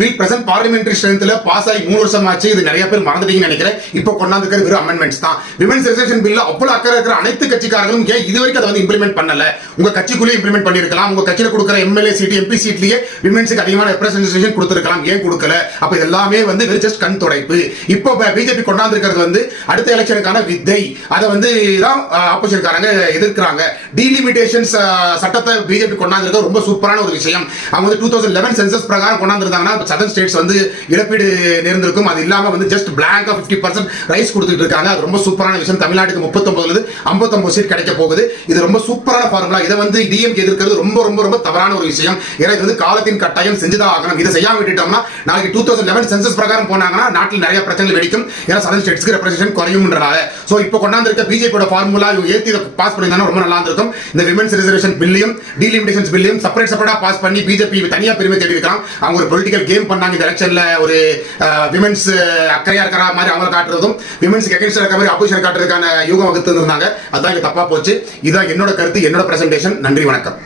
Bill present parliamentary ஸ்ட்ரென்த்ல pass ஆகி 3 வருஷம் ஆச்சு. இது நிறைய பேர் மறந்துட்டீங்கன்னு நினைக்கிறேன். இப்போ கொண்டாந்துக்கிற வெறும் அமெண்ட்மெண்ட்ஸ் தான். விமென்ஸ் ரிசர்வேஷன் பில்ல அவ்வளவு அக்கறை இருக்கிற அனைத்து கட்சிக்காரர்களும் ஏன் இது வரைக்கும் அதை வந்து இம்ப்ளிமெண்ட் பண்ணல? உங்க கட்சிக்குள்ளே இம்ப்ளிமெண்ட் பண்ணிருக்கலாம். உங்க கட்சியில கொடுக்குற எம்எல்ஏ சீட் எம்பி சீட்லயே விமென்ஸ்க்கு அதிகமான ரெப்ரசன்டேஷன் கொடுத்திருக்கலாம். ஏன் கொடுக்கல? அப்ப இதெல்லாமே வந்து ஜஸ்ட் கண் துடைப்பு. இப்போ பிஜேபி கொண்டாந்துருக்கிறது வந்து அடுத்த எலெக்ஷனுக்கான வித்தை. அதை வந்து தான் ஆப்போசிஷன்காரங்க எதிர்க்கிறாங்க. டீலிமிட்டேஷன்ஸ் சட்டத்தை பிஜேபி கொண்டாந்துருக்க ரொம்ப சூப்பரான ஒரு விஷயம். அவங்க வந்து 2011 சென்சஸ் பிரகாரம் கொண்டாந்துருந்தாங்கன்னா சதர்ன் ஸ்டேட்ஸ் வந்து இழப்பீடு நேர்ந்திருக்கும். அது இல்லாம வந்து ஜஸ்ட் பிளாங்கா 50% ரைஸ் கொடுத்துட்டு இருக்காங்க. அது ரொம்ப சூப்பரான விஷயம். தமிழ்நாட்டுக்கு 39 59 சீட் கிடைக்க போகுது. இது ரொம்ப சூப்பரான ஃபார்முலா. இதை வந்து டிஎம்கே எதிர்க்கிறது ரொம்ப ரொம்ப ரொம்ப தவறான ஒரு விஷயம். ஏன்னா இது வந்து காலத்தின் கட்டாயம் செஞ்சுதான் ஆகணும். இதை செய்யாம விட்டுட்டோம்னா நாளைக்கு 2011 சென்சஸ் பிரகாரம் போனாங்கன்னா நாட்டில் நிறைய பிரச்சனைகள் வெடிக்கும். ஏன்னா சதர்ன் ஸ்டேட்ஸ்க்கு ரெப்ரசன்டேஷன் குறையும்ன்றனால. சோ இப்போ கொண்டாந்துருக்க பிஜேபியோட ஃபார்முலா ஏத்தி பாஸ் பண்ணியிருந்தா ரொம்ப நல்லா இருக்கும். இந்த விமென்ஸ் ரிசர்வேஷன் பில்லையும் டீலிமிட்டேஷன்ஸ் பில்லையும் செப்பரேட்டா பாஸ் பண்ணி பிஜேபி தனியா பெருமை தேடி இருக்கலாம். அவங்க ஒரு பொலிட்டிக்கல் கேம் பண்ணாங்க இந்த எலெக்ஷன்ல. ஒரு விமென்ஸ் அக்கறையா இருக்கிற மாதிரி அவங்க காட்டுறதும் விமென்ஸ்க்கு அகைன்ஸ்ட் இருக்கிற மாதிரி அப்போசிஷன் காட்டுறதுக்கான யூகம் வகுத்து இருந்தாங்க. அதான் இங்க தப்பா போச்சு. இதான் என்னோட கருத்து, என்னோட பிரசன்டேஷன். நன்றி, வணக்கம்.